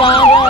娃娃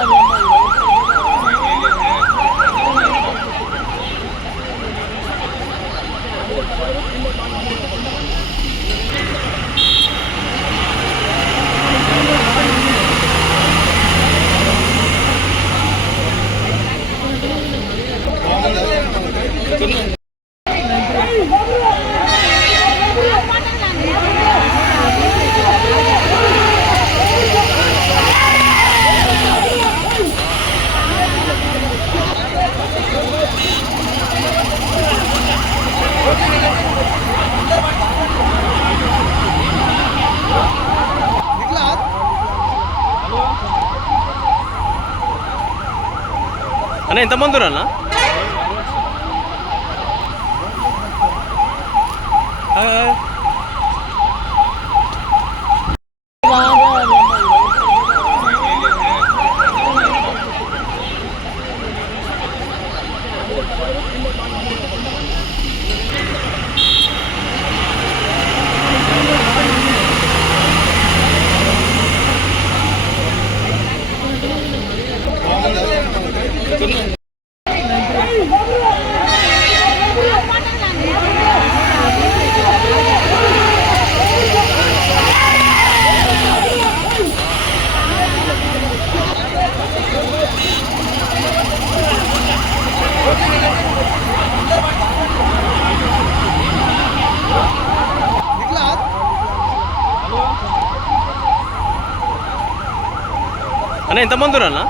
అన్న ఎంతమంది అన్న? అన్న ఎంతమంది అన్న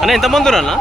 అన్న ఎంతమంది అన్న